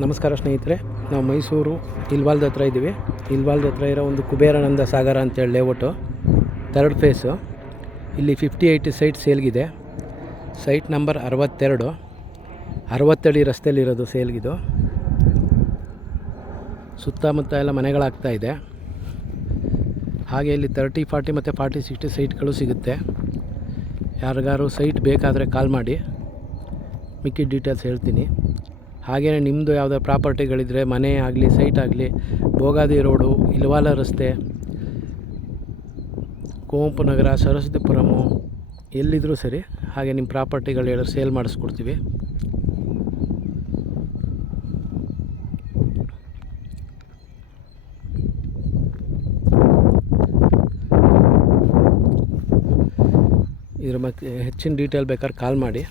ನಮಸ್ಕಾರ ಸ್ನೇಹಿತರೆ, ನಾವು ಮೈಸೂರು ಇಲ್ವಾಲ್ದ ಹತ್ರ ಇದ್ದೀವಿ. ಇಲ್ವಾಲ್ದ ಹತ್ರ ಇರೋ ಒಂದು ಕುಬೇರಾನಂದ ಸಾಗರ ಅಂತೇಳಿ ಲೇಔಟು, ಥರ್ಡ್ ಫೇಸು. ಇಲ್ಲಿ 50-80 ಸೈಟ್ ಸೇಲ್ಗಿದೆ. ಸೈಟ್ ನಂಬರ್ 62, 60 ಅಡಿ ರಸ್ತೆಯಲ್ಲಿರೋದು ಸೇಲ್ಗಿದು. ಸುತ್ತಮುತ್ತ ಎಲ್ಲ ಮನೆಗಳಾಗ್ತಾಯಿದೆ. ಹಾಗೆ ಇಲ್ಲಿ 30, 40 ಮತ್ತು 40, 60 ಸೈಟ್ಗಳು ಸಿಗುತ್ತೆ. ಯಾರಿಗಾರು ಸೈಟ್ ಬೇಕಾದರೆ ಕಾಲ್ ಮಾಡಿ, ಮಿಕ್ಕಿದ ಡೀಟೇಲ್ಸ್ ಹೇಳ್ತೀನಿ. ಹಾಗೆಯೇ ನಿಮ್ಮದು ಯಾವುದೋ ಪ್ರಾಪರ್ಟಿಗಳಿದ್ದರೆ, ಮನೆ ಆಗಲಿ ಸೈಟ್ ಆಗಲಿ, ಭೋಗಾದಿ ರೋಡು, ಇಲ್ವಾಲ ರಸ್ತೆ, ಕುವೆಂಪು ನಗರ, ಸರಸ್ವತಿಪುರಮು, ಎಲ್ಲಿದ್ದರೂ ಸರಿ, ಹಾಗೆ ನಿಮ್ಮ ಪ್ರಾಪರ್ಟಿಗಳು ಹೇಳಿದ್ರೆ ಸೇಲ್ ಮಾಡಿಸ್ಕೊಡ್ತೀವಿ. ಇದ್ರ ಬಗ್ಗೆ ಹೆಚ್ಚಿನ ಡೀಟೇಲ್ ಬೇಕಾದ್ರೆ ಕಾಲ್ ಮಾಡಿ.